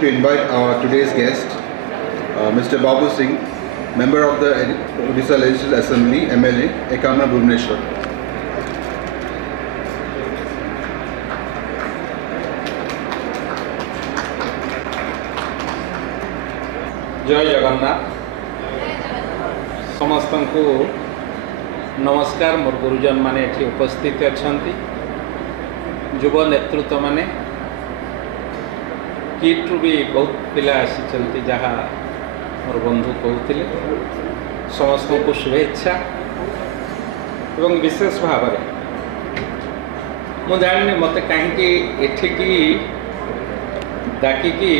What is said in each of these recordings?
To invite our today's guest, Mr. Babu Singh, member of the Odisha Legislative Assembly, MLA, Ekamna Bhubaneswar. जय जगन्नाथ समस्त को नमस्कार। मोर गुरुजन माने एठी उपस्थित अछंती, युव नेतृत्व माने किट्रु भी बहुत पिला आसी जहाँ मोर बंधु कहते समस्त को शुभेच्छा एवं विशेष भाव में मु जानी मत कहीं एठिकी डाकिकी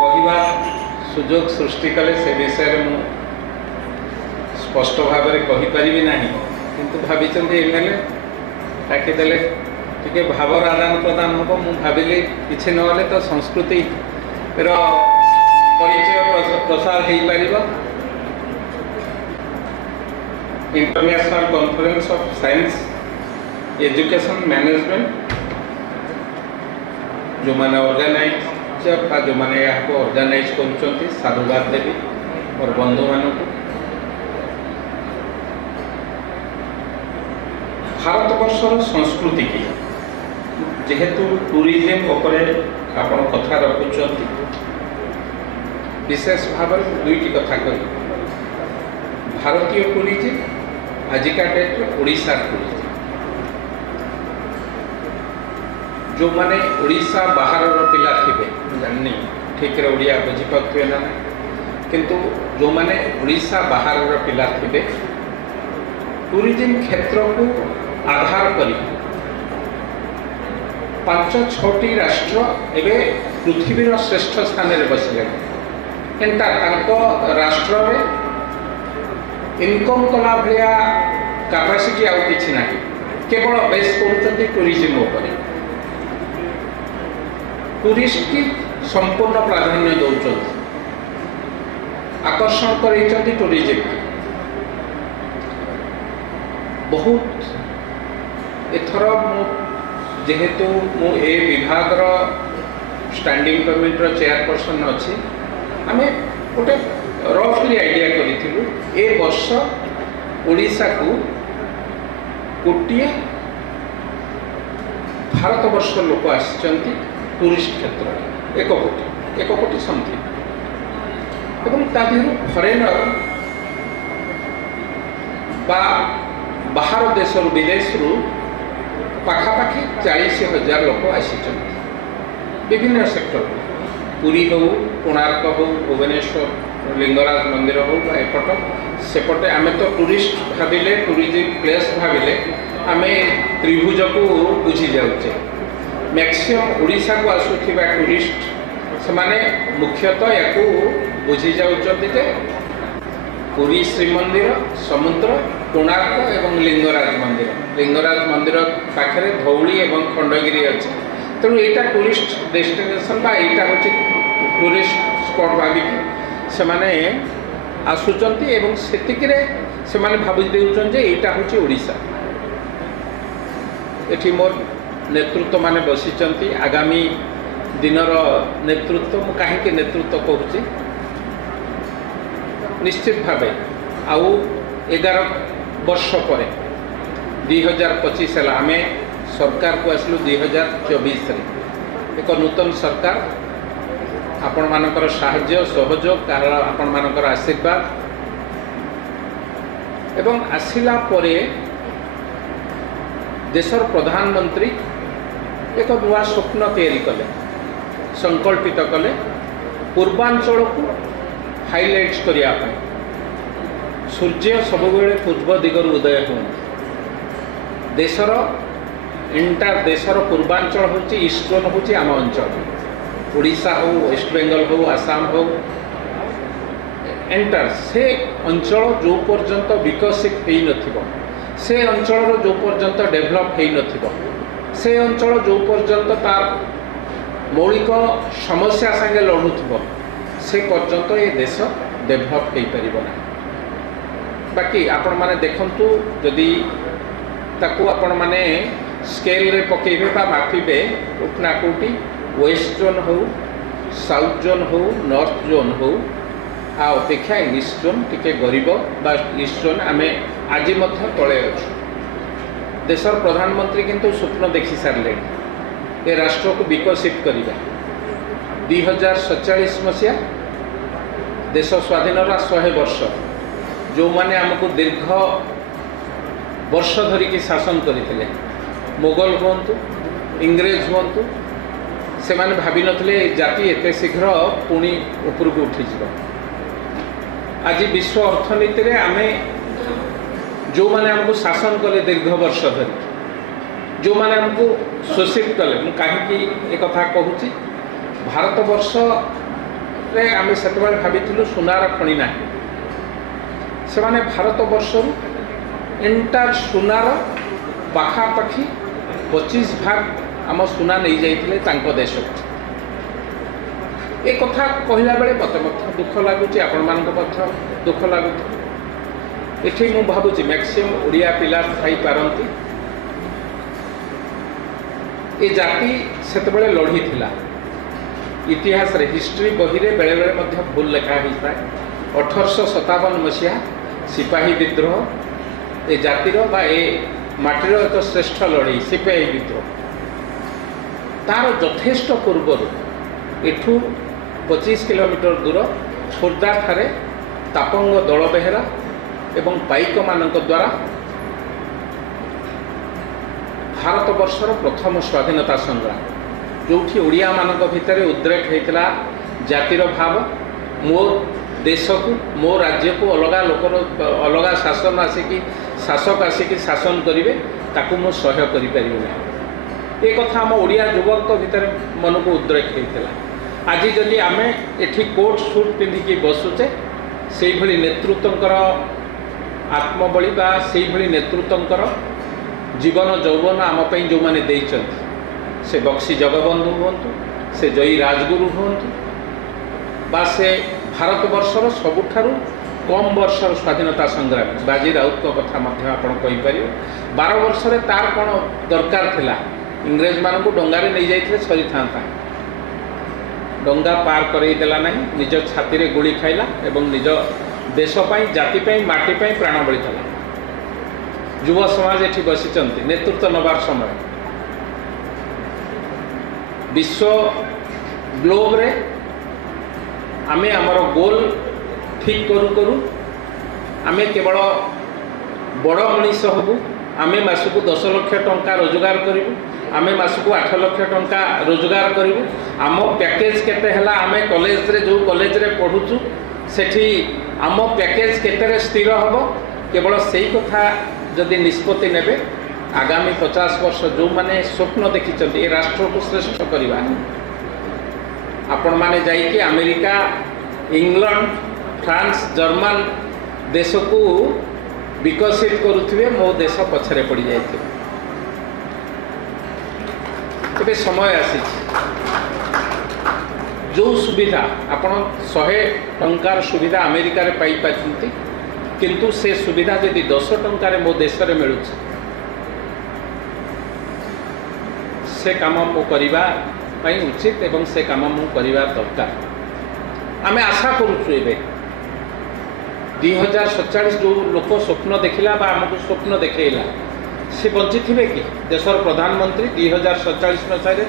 कहवा सुजोग सृष्टि कले से विषय में स्पष्ट भाव में कहीपरि ना किंतु भाई एमएलए डाकिदेले टे भावर आदान प्रदान हम मु भाविली किसी ना तो संस्कृति परिचय प्रसार हो पार। International conference of science education management जो मैंने ऑर्गेनाइज जो मैंने यहाँ ऑर्गेनाइज कर साधुवाद देवी और बंधु मानक भारतवर्षर संस्कृति की जेहेतु टूरिज्म उपरे आपण कथा रखुंट विशेष भाव में दुईटी कथा कही। भारतीय टूरिज्म आजिका डेट में ओडिशा टूरिज्म जो माने ओडिशा बाहर पिला थे जानी ठीक रे ओडिया बुझीपे ना किंतु जो माने ओडिशा बाहर पिला थे टूरिज्म क्षेत्र को आधार करी 5-6टी राष्ट्र एवं पृथ्वीर श्रेष्ठ स्थान में बसिले एंता राष्ट्र में इनकम कला भाया कैपेसिटी आउ कि ना केवल बेस कर टूरिज्म उपरे टूरिस्ट की संपूर्ण प्राधान्य दौरान आकर्षण कर टूरिज्म की बहुत एथर जेहेतु मु ए विभाग स्टैंडिंग कमिटी चेयरपर्सन अच्छी आम गोटे रफली आइडिया करूँ ए वर्ष ओडिशा को गोटे भारत वर्ष लोक आसी टूरिस्ट क्षेत्र 1 कोटी समथिंग एवं तादिहरु फरेनर बा बाहर देश विदेश पाखापाखि 40,000 लोक आसी विभिन्न सेक्टर पुरी हो कोणार्क हो भुवनेश्वर लिंगराज मंदिर हो एपट सेपटे आमे तो टूरिस्ट भाविले टूरिज्म प्लेस भाविले आमे त्रिभुज को बुझी जाऊे मैक्सिमम ओडिशा को आसुथिबा टूरिस्ट से माने मुख्यतः या बुझी जाउचंती पुरी श्रीमंदिर समुद्र कोणार्क एवं लिंगराज मंदिर पाखे धौली एवं खंडगिरी अच्छे तेणु यहाँ टूरिस्ट डेस्टिनेशन बा यहाँ हूँ टूरिस्ट स्पॉट भाविकी से माने आसुचंती एवं सेतिकिरे से माने भाबी देउचन जे यहाँ हूँ ओडिशा। एठी मोर नेतृत्व माने बसिचंती आगामी दिनर नेतृत्व मु काहे नेतृत्व कहूँ निश्चित भावे आउ 11 वर्ष पर 2025 है आम सरकार को आसलु 2024 एक नूतन सरकार आपण मानकर साहाय्य सहयोग आपण मानकर आशीर्वाद एवं आसिला परे देशर प्रधानमंत्री एक नुआ स्वप्न तैयारी कले संकल्पित कले पूर्वांचल को हाइलाइट्स करने सूर्य सबुबले पूर्व दिगर उदय हो देशर एंटायर देशर पूर्वांचल हूँ ईस्टर्न हूँ आम अंचल ओडिशा हो वेस्ट बेंगल हो आसाम हो एंटायर से अंचल जो पर्यंत विकसित हो नथिबो से अंचल जो पर्यंत डेभलप हो नथिबो से अंचल जो पर्यंत तार मौलिक समस्या संगे लड़ुथिबो से पर्यंत ये देश डेभलप हो पारिबो ना। बाकी आपण माने देखंतु जदि ताकू आपण माने स्केल रे पकेबे बा मापिबे उठना कोटी वेस्ट जोन हो साउथ जोन हो नॉर्थ जोन हो आ अपेक्षा ईस्ट जोन टिके गरीब बा ईस्ट जोन आम आज तले अच्छु देशर प्रधानमंत्री किंतु स्वप्न देखी सारे ये राष्ट्र को विकसित करवा 2047 मसीहा देश स्वाधीन 100 वर्ष जो माने आमको दीर्घ वर्ष धरिकी शासन करते मोगल हूँ इंग्रेज हूँ से माने भावी नथिले जाति एते शीघ्र पुणी उपरको उठीज आज विश्व अर्थनीति रे आमे जो माने हमको शासन कले दीर्घ वर्ष धरिकी जो माने हमको शोषित कले मु कहीं एक कथा कहूँ भारत वर्ष रे आमे सेतबेले भाविथिलु सुनार खणी ना से माने भारत वर्ष एंटार सुनार पाखापाखि 25 भाग आम सुना नहीं जाइथिले तांको देश ए कथा कहला बेले मत दुख लगुच आपण मान दुख लगुच एठी मु भाबुची मैक्सिमम ओडिया पिला थाई पारंती ए जाति सेतबेले लढ़ी थिला इतिहास रे हिस्ट्री बही रे बेले बेले मध्य भूल लिखा होता है 1857 मसीहा सिपाही विद्रोह ए जातिर बा ए माटीर एक श्रेष्ठ लड़ई सिपाही विद्रोह तार यथेष्ट पूर्वर एठू 25 किलोमीटर दूर खोर्धा ठारे तापंग दल बेहेरा एवं पाइक मानक द्वारा भारत वर्षर प्रथम स्वाधीनता संग्राम जो ओडिया मानक भितर उद्रेक होता जातिर भाव मो देश को मो राज्य को अलगा लोकर अलगा शासन आसिकी शासक आसिकी शासन करेंगे ताकू मु सह्य करें ये कथा आम ओडिया युवक भितर मन को उद्रेक होता आज जदि आम एठी कोट सूट पिंधिकी बसुचे से भली नेतृत्वकर आत्मबली बा से भली नेतृत्वकर जीवन यौवन आम जो मैंने देइचंती से बक्सी जगबंधु हूँ से जयी राजगुरु हूँ बा से भारत वर्षर सबुठारु कम वर्षर स्वाधीनता संग्रामी बाजी राउत को कथा कहीपर 12 वर्ष तार कौन दरकार थिला इंग्रेज मान को डंगारे नहीं जाइए सरी था डंगा पार करईदेला नहीं निज छाती रे गुड़ी खाइला एवं निज देशपाई जातिपाई माटीपाई प्राण बली था युवा समाज एठी बसिचंती नेतृत्व नबार समय विश्व ग्लोब रे आमे आमर गोल ठीक करू करू आमे केवल बड़ मनीष हबू आमे मासकू 10 लाख टंका रोजगार करूँ आमे मासकू 8 लाख टंका रोजगार करूँ आम पैकेज केते हला आमे कॉलेज रे जो कॉलेज रे पढ़ुचु सेठी आम पैकेज केते स्थिर हम केवल सही कथा जदि निष्पत्ति नेबे आगामी 50 वर्ष जो माने स्वप्न देखिचंती ए राष्ट्र को श्रेष्ठ करवा आपण माने जाइए अमेरिका इंग्लैंड फ्रांस जर्मन देश को विकसित करुथिबे मो देश पछरे पड़ जाइए तेरे समय आसी जो सुविधा आपण 100 टंकार सुविधा अमेरिका रे पाई पाचंती किंतु से सुविधा यदि 10 टंकार मो देश रे मिलू से काम मु करबा पई उचित एवं से काम मु करबा दरकार आमे आशा करूछु एबे 2047 जो लोक स्वप्न देखिला बा हमको स्वप्न देखैला से बंची थिबे कि देशर प्रधानमंत्री 2047 मसारे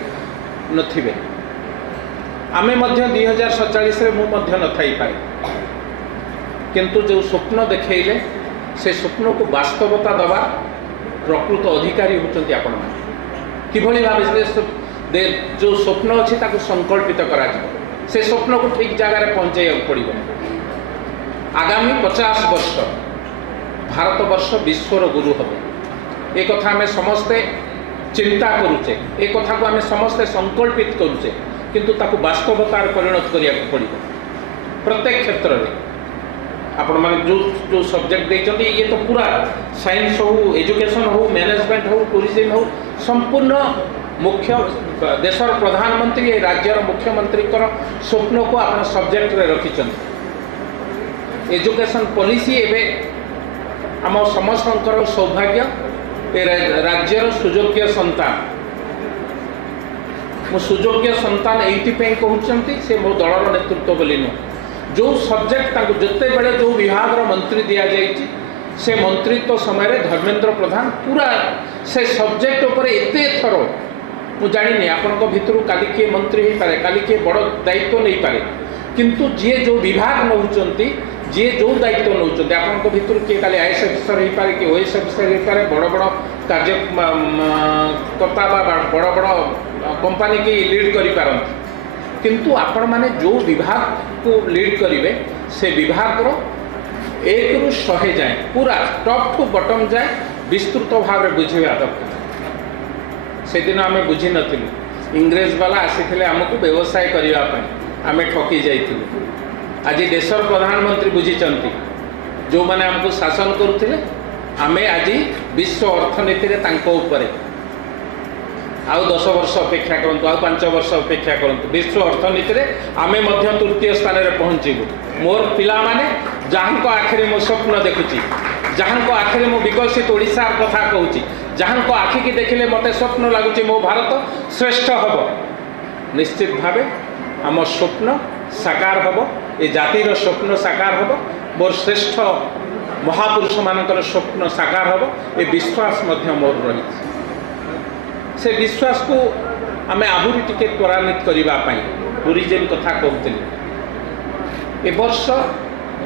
नथिबे आमे मध्य 2047 रे मु मध्य न थाई पाए किंतु जो स्वप्न देखैले से स्वप्न को वास्तवता दबा प्रकृत अधिकारी होचंती आपण माने किभली भावे से जो स्वप्न अच्छी ताको संकल्पित करा से स्वप्न को ठीक जगह पहुँचाइया पड़ो आगामी 50 वर्ष भारत वर्ष विश्वर गुरु हम एक कथा आम समस्ते चिंता करुचे एक कथा को आम समस्ते संकल्पित करुचे किंतु ताको वास्तवतार परिणत करिया पड़ो प्रत्येक क्षेत्र में आपण माने जो सब्जेक्ट देइचंती ये तो पूरा साइंस हो एजुकेशन हो मैनेजमेंट हो टूरिज्म हो संपूर्ण मुख्य देशर प्रधानमंत्री राज्यर मुख्यमंत्री स्वप्न को आप सब्जेक्ट रे रखिचंती एजुकेशन पॉलिसी एवं आम समस्त सौभाग्य ए राज्यर सुयोग्य संतान मो सुयोग्य संतान ये कहते से मो दलर नेतृत्व बोली नुह जो सब्जेक्ट जिते बड़े जो विभाग मंत्री दि जाइए से मंत्रित्व समय धर्मेंद्र प्रधान पूरा से सब्जेक्ट उपर एत थर मुझे जानी आपण भितर काली किए मंत्री हो पारे काली किए बड़ दायित्व नहीं पारे किंतु जी जो विभाग नौकरी जी जो दायित्व नौकरी आपण भितर किए खाली आईएएस अफिसर हो पारे कि ओएएस अफिसर हो पारे बड़ बड़ कार्यकर्ता बड़ बड़ कंपनी की लीड कर पारती किंतु आपण माने जो विभाग को लीड करेंगे से विभाग रो 1 ରୁ 100 जाए पूरा टॉप टू बॉटम जाए विस्तृत भाव में बुझेगा दरकार से दिन आम बुझी नथिलु इंग्रेज वाला आसीथिले हमको व्यवसाय करने आम ठकी जाइथिलु आज देशर प्रधानमंत्री बुझीचंती जो माने हमको शासन करुथिले आमे आज विश्व अर्थनीति रे तांको ऊपर आउ 10 वर्ष अपेक्षा करंतु आउ 5 वर्ष अपेक्षा करंतु विश्व अर्थनीति रे आमे मध्य तृतीय स्थान रे पहुंचीबु मोर पिला माने जहाँ को आखिरी मो स्वप्न देखुची जहाँ को आखिरी मो विकसित ओडिशा कथा कहूची जहाँ को आखि की देखिले मते स्वप्न लगुची मो भारत श्रेष्ठ हब निश्चित भावे आम स्वप्न साकार हब ए जातिर स्वप्न साकार हब मोर श्रेष्ठ महापुरुष मानकर स्वप्न साकार हब ए विश्वास मध्य मोर रही से विश्वास को आम आहुरी टिके त्वरान्वित करने टूरिज्म कथा कहते ए वर्ष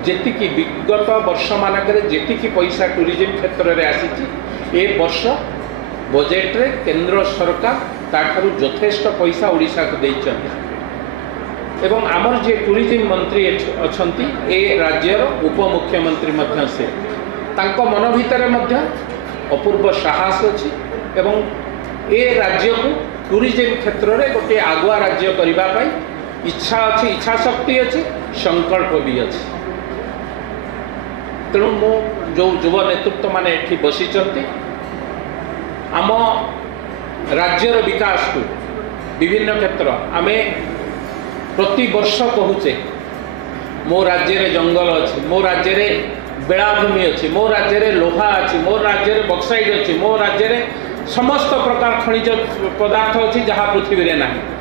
जेति विगत वर्ष मानक जी पैसा टूरिज्म क्षेत्र में आसी ए वर्ष बजेट रे केंद्र सरकार ताठारु यथेष्ट पैसा ओडिशा को देइछन्ति एवं आमर जे टूरिज्म मंत्री अछंती ए राज्यर उपमुख्यमंत्री मध्य से तांको मन भितर मध्य अपूर्व साहस अछि एवं ए राज्य को टूरिज्म क्षेत्र में गोटे आगुआ राज्य करने इच्छा अच्छी इच्छा शक्ति अच्छी संकल्प भी अच्छी तेणु मो जो युवा नेतृत्व माने एठी बसिचंती आम राज्यर विकास को विभिन्न क्षेत्र आमे प्रति वर्ष कहूचे मो राज्य रे जंगल अच्छी मो राज्य रे बेलाभूमि अच्छी मो राज्य रे लोहा अच्छी मो राज्य रे बक्साइड अच्छी मो राज्य रे समस्त प्रकार खनिज पदार्थ अच्छी जहाँ पृथ्वी रे नहीं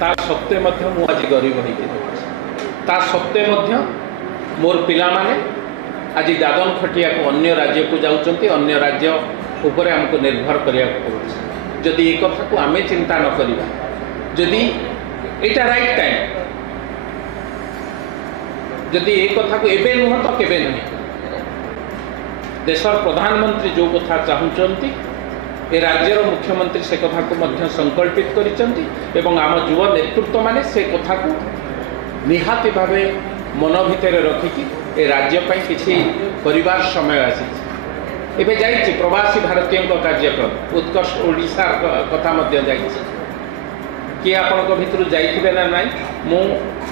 ता सत्वे मध्य मु आज गरीब होती ता सत्वे मध्य मोर पिला माने आज दादन खटिया को अन्य राज्य को जाउचंती अन्य राज्य ऊपर हमको निर्भर करिया पड़ुछि जदि ए कथा को आमे चिंता न करिबा जदि एटा राइट टाइम जदि ए कथा को एबे नुह तो केबे नहीं देशर प्रधानमंत्री जो कथा चाहूँगी ए राज्यर मुख्यमंत्री से कथा को मध्य संकल्पित करिसेंती एवं आम युवा नेतृत्व माने से कथा को निहाती भावे मन भितर रखिकी ए राज्य पई किछि परिवार समय आसी एबे जाइछि प्रवासी भारतीय कार्यक्रम उत्कर्ष ओडिशा कथा मध्य जाइछि किए आपण भितर जाइथिबे ना नाई मु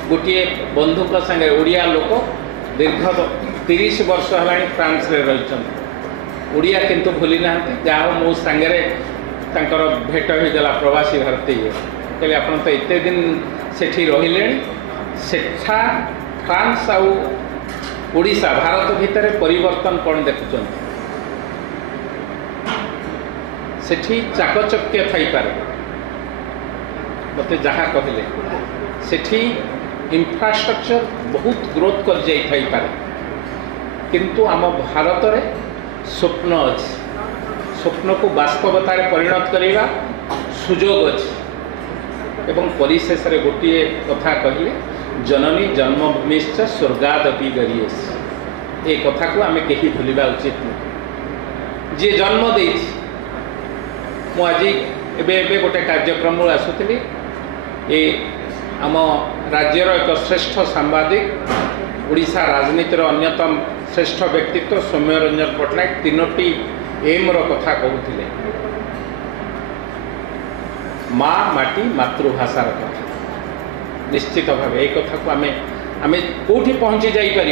गोटे बंधुक संगे ओडिया लोक दीर्घ 30 वर्ष है फ्रांस रे रही ओडिया किंतु भूली ना जहाँ मो सांगे भेट होगा प्रवासी भारतीय कहले आप तो एत दिन सेठी रहिले सेठा फ्रांस आउ ओडिशा भारत भितर परिवर्तन कौन देखुं सेठी चाकचक्य थी पारे मत जहाँ कहले सेठी इंफ्रास्ट्रक्चर बहुत ग्रोथ कर जाई थई पारे किंतु आम भारत रे स्वप्न अच्छी स्वप्न को वास्तवता परिणत करवा सुजोग अच्छी एवं परिशेष गोटे कथा कहले जननी जन्मभूमिश्च स्वर्गादपि गरीयसी ए कथा को आम कहीं भूलवा उचित नहीं जी जन्म दे आज एबे गोटे कार्यक्रम आसुली ए आम राज्यर एक श्रेष्ठ सांबादिक ओडिशा राजनीतिर अन्यतम श्रेष्ठ व्यक्तित्व सौम्यरंजन पट्टनायक तीनोटी एम रो कथा कहते माँ माटी मातृभाषार कथा निश्चित भाव ये कथा को आम कौटी पहुँची जापर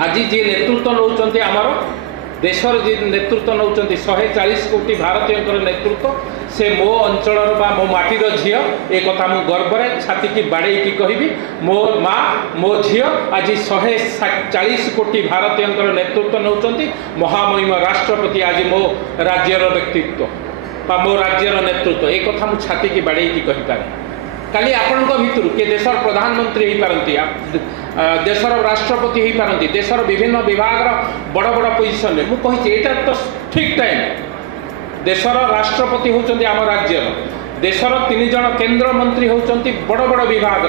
आज जी नेतृत्व नौकरी आमर देशर जी नेतृत्व नौकरी 140 कोटी भारतीय नेतृत्व से मो अंचल मो माटीर झी ए कथा मु गर्व छाती की बाड़े की कहबी मो माँ मो झी आज 140 कोटी भारतीय नेतृत्व नौकरी महामहिम राष्ट्रपति आज मो राज्यर व्यक्तित्व बा मो राज्यर नेतृत्व एक कथा मु छाती की बाड़े की कहि पारे काली आपनक भितर के देशर प्रधानमंत्री हो पारंती देशर राष्ट्रपति हो पारंती देशर विभिन्न विभाग बड़ बड़ पोजिशन में मु कहि एटा तो ठीक टाइम देशर राष्ट्रपति होचंती आम राज्यर देशर 3 जन केंद्र मंत्री होचंती बड़ बड़ विभाग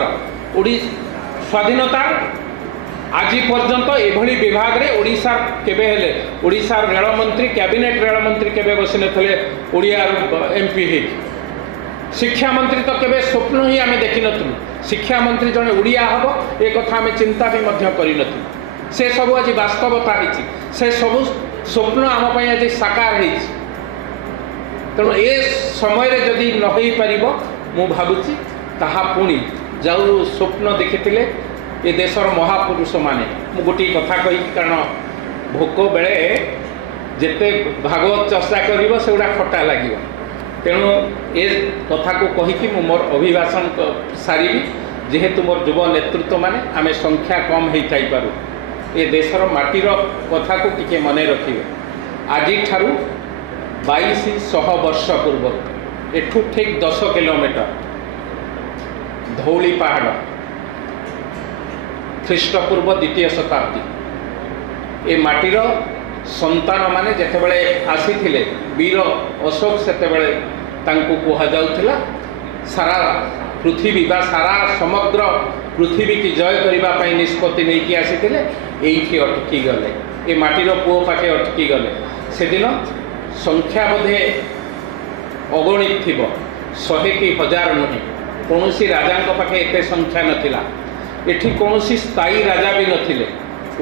स्वाधीनता आज पर्यंत एभली विभाग रे ओडिशा केबे हेले ओडिशा रेल मंत्री कैबिनेट रेल मंत्री केबे बसी नथले ओडिया एमपी हे शिक्षा मंत्री तो केबे स्वप्न ही आमे देखि नथु शिक्षा मंत्री जने ओडिया हबो ए कथा आमे चिंता भी मध्य करि नथु से सब आज वास्तवता हिची से सब स्वप्न आम पई आज साकार हिची तेणु ए समय रे जदि न होई परिबो मु भाबुची ताहा पुणी जाऊ स्वप्न देखिथिले ए देशर महापुरुष माने मु गोटी कथा कही कारण भोक बेले जेते भागवत चर्चा करिवो सेउडा खट्टा लागिवो तेणु ए कथा को कहीकि मु मोर अभिभाषण सारी जेहेतु मोर युव नेतृत्व माने आमे संख्या कम हेई थाई पारु ए देशर माटीर कथा को टिके मने रखिबे आज ठारू 2200 वर्ष पूर्व एठू ठीक 10 किलोमीटर धौली पहाड़ ख्रीष्टपूर्व द्वितीय शताब्दी ए माटीर संतान माने जेतेबेले आसीथिले वीर अशोक सेतेबेले तांको कुहा जाउथिला सारा पृथ्वी बा सारा समग्र पृथ्वी की जय करबा पई निष्पत्ति नै कि आसीथिले एइठी अटकी गले ए माटीर पुओ पाखे अटकी गले से दिन संख्या बोधे अगणित थिबो 100 की 1000 नहीं कौनसी राजा पाखे एते संख्या नथिला एठी कौनसी स्थायी राजा भी नथिले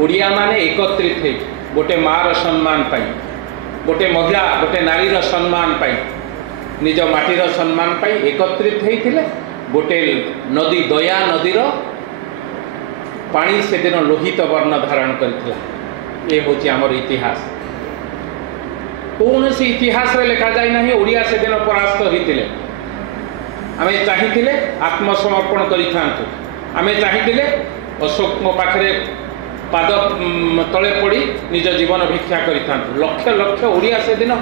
ओडिया माने एकत्रित हे गोटे मार सम्मान पाई गोटे महिला गोटे नारीर सम्मान पाई निज माटीर सम्मान पाई एकत्रित हेइथिले गोटे नदी दया नदीर पानी से दिन लोहित वर्ण धारण करथिला ए होची हमर इतिहास कौन सी इतिहास रे लिखा जाय नहीं ओडिया से दिन परास्त होइथिले आमे चाहिथिले आत्मसमर्पण करिथांतु आमे चाहिथिले अशोक मो पाखरे पाद तले पड़ी निज जीवन भिक्षा करिथांतु लक्ष लक्ष ओडिया से दिन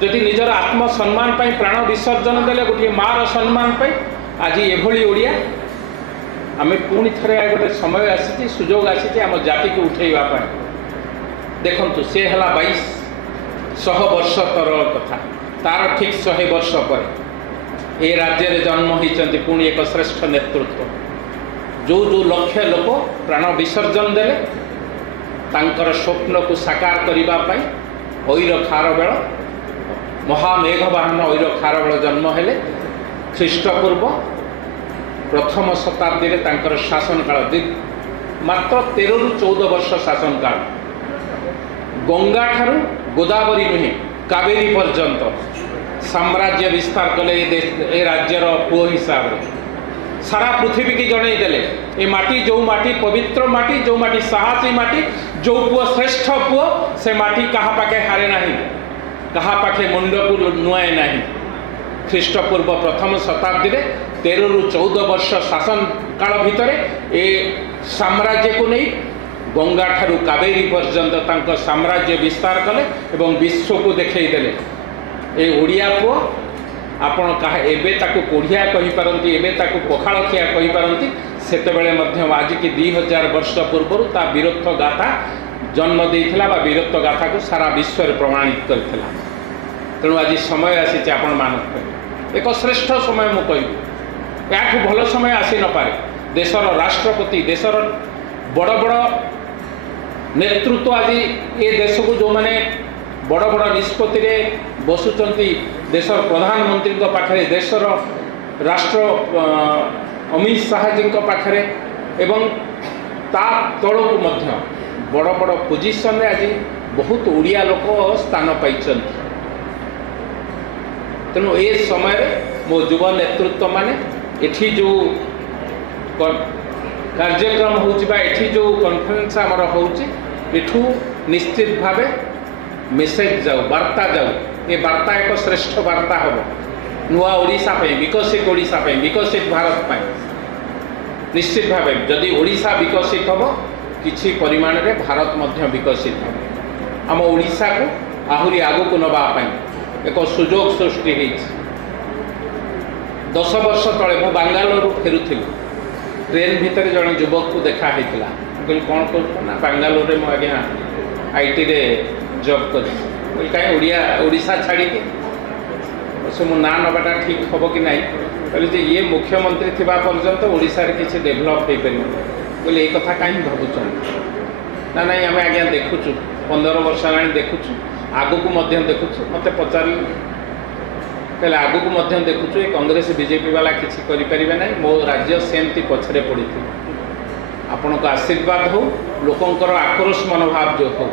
जदि निजर आत्मसम्मान पाई प्राण विसर्जन देले गोटे मार सम्मान पाई आज एभली ओडिया आमे पुणी थरे गोटे समय आसी सुजोग आसी आम जाति को उठेवा पाई देखंतु से हला 2200 वर्ष तर कथा तार ठीक 100 वर्ष पर ए राज्य रे जन्म होइचंती पुणी एक श्रेष्ठ नेतृत्व जो जो लक्ष लोक प्राण विसर्जन देले तांकर स्वप्न को साकार करिबा पई ओइर खारबेल महामेघवाहन ओइर खारबेल जन्म हेले ख्रीष्टपूर्व प्रथम शताब्दी रे तांकर शासन काल मात्र 13 रु 14 वर्ष शासन काल गंगा ठारू गोदावरी नुहे कावेरी पर्यंत साम्राज्य विस्तार कले ए राज्यर पुओ हिसाब रे सारा पृथ्वी की जणई देले ए माटी जो माटी पवित्र माटी जो माटी साहसी माटी जो पुओ श्रेष्ठ पुओ से माटी कहा पाके हारे नहीं कहा पाके मुंड को नुआए नहीं ख्रीष्टपूर्व प्रथम शताब्दी रे 13 रु 14 वर्ष शासन काल भितर ए साम्राज्य को नहीं गंगा ठारू कावेरी पर्यंत तांको साम्राज्य विस्तार कले एवं विश्व को देखई देले ए ओडिया पुओ आपण कहा एबे ताकू कोढ़िया कहि पारंती एबे ताकू पखाळ खिया कहि पारंती सेतेबेले मध्य आज की 2000 वर्ष पूर्व ता वीरत्व गाथा जन्म देइथिला बा वीरत्व गाथा को सारा विश्व रे प्रमाणित करथिला तेणु आज समय आसी आपण मानक एक श्रेष्ठ समय मु कहबी याठू भल समय आसी न पारे देशर राष्ट्रपति देशर बड़ बड़ नेतृत्व आज ये देश को जो माने बड़ बड़ निष्पत्ति रे बसुचंती देशर प्रधानमंत्री पाखरे देशर राष्ट्र अमित शाह जी पाखरे एवं ता तल को मध्य बड़ बड़ पोजिशन रे आज बहुत ओडिया लोक स्थान पाई तेणु ए समय मो युवा नेतृत्व माने एठी जो कार्यक्रम होउची एठी जो कॉन्फ्रेंस आमर होउची एठू निश्चित भावे मेसेज जाऊ वार्ता जाऊ ये वार्ता एक श्रेष्ठ वार्ता हम नुआ ओडिशा विकसित ओडिशा विकसित भारत पाई निश्चित भावे जदि ओडिशा विकसित हम किछि परिमाण रे भारत मध्य विकसित हम आम ओडिशा को आहुरी आगु को नबा पाई एक सुजोग सृष्टि 10 वर्ष तले मु बांगालोर फेरुथिली ट्रेन भितर जन युवक को देखा होता कहली कौन कर बांगालोर में मुझे आईटी रे जॉब कर कहीं ओडिशा छाड़ी से मो ना नवाटा ठीक हम कि ना कहली ये मुख्यमंत्री थिबा पर्यंत ओडिशा रे किसी डेभलप हो पार बोले ये कथा कहीं भावुँ ना ना आम आज्ञा देखुचु 15 वर्ष है देखुचु आगु को देखुचु मत पचार कहले आगु को देखुचु ये कांग्रेस बीजेपी वाला किसी करें ना मो राज्य सेमती पछरे पड़ी थी आपण को आशीर्वाद हो लोकंकर आक्रोश मनोभाव जो हो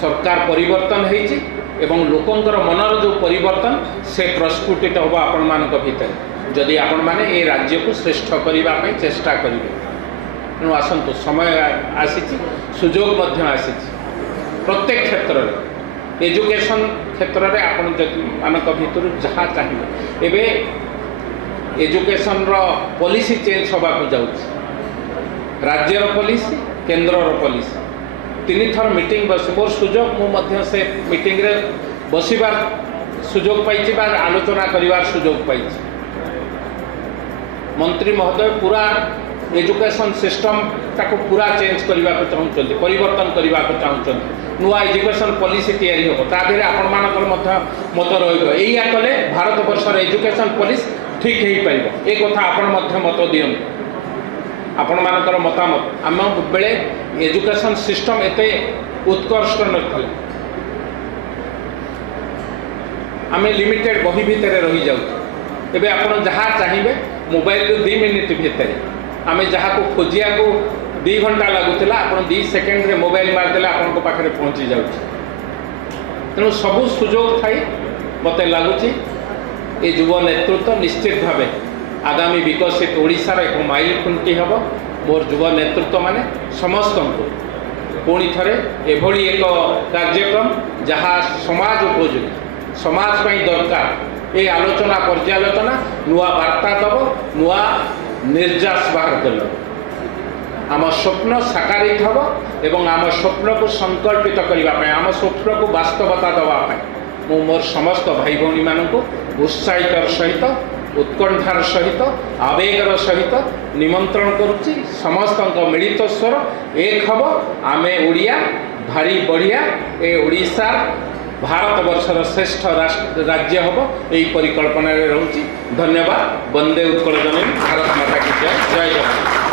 सरकार परिवर्तन होती एवं लोकंकर मनर जो परिवर्तन से प्रस्फुटित हम आपण मान भीतर जदि आपण माने ये राज्य को श्रेष्ठ करने चेष्टा करेंगे तेणु आसतु समय आसी सुजोग आसी प्रत्येक क्षेत्र में एजुकेशन क्षेत्र में आपण मानक भितर जहाँ चाहिए एवं एजुकेशन पॉलिसी चेंज होगा जाऊँ राज्यर पॉलिसी केंद्र पॉलिसी 3 थर मीटिंग बस मोर सुजोग मु से मीटिंग रे बसिबार सुजोग पाई आलोचना करिवार सुजोग पाई मंत्री महोदय पूरा एजुकेशन सिस्टम ताको पूरा चेंज करने को चाहते परिवर्तन करने को चाहते नुआ एजुकेशन पॉलिसी तैयारी हो तादेह आपण मानकर मत रही कले भारत वर्षर एजुकेशन पॉलिसी ठीक हो पार एक कथा आपण मत दियंतु आपण मानकर मतामत आम बेले एजुकेशन सिस्टम एते उत्कृष्ट नथिला आम लिमिटेड बही भितर रही जाऊ एबे आपण जहाँ चाहिए मोबाइल 2 मिनिट भितर आम जहाँ को खोजिया को 2 घंटा लगुला आप 2 सेकेंड रे मोबाइल मारदेले आपण पाखे पहुँची जाऊँ तेणु सबू सुजोग थी मत लगुच ये युव नेतृत्व निश्चित भाव आगामी विकसित ओडिशार एक माइल खुंटी हम मोर युव नेतृत्व माने समस्त को पुणी थे एभली एक कार्यक्रम जहाँ समाज उपयोगी समाज पाई दरकार ये आलोचना पर्यालोचना नुआ वार्ता दब नुआ निर्यास बाहर कर आम स्वप्न साकारित हम एवं आम स्वप्न को संकल्पित करने आम स्वप्न को वास्तवता दवापाई मु मोर समस्त भाई भौणी मानक उत्साहितर सहित उत्कंठार सहित आवेगर सहित निमंत्रण करुच्ची समस्त मिलित स्वर एक हम आमे ओडिया भारी बढ़िया ए ओडिशा भारत वर्षर श्रेष्ठ राज्य हम यही परिकल्पना रोचे धन्यवाद। वंदे उत्कल जननी भारत माता की जय। जय जगन्नाथ।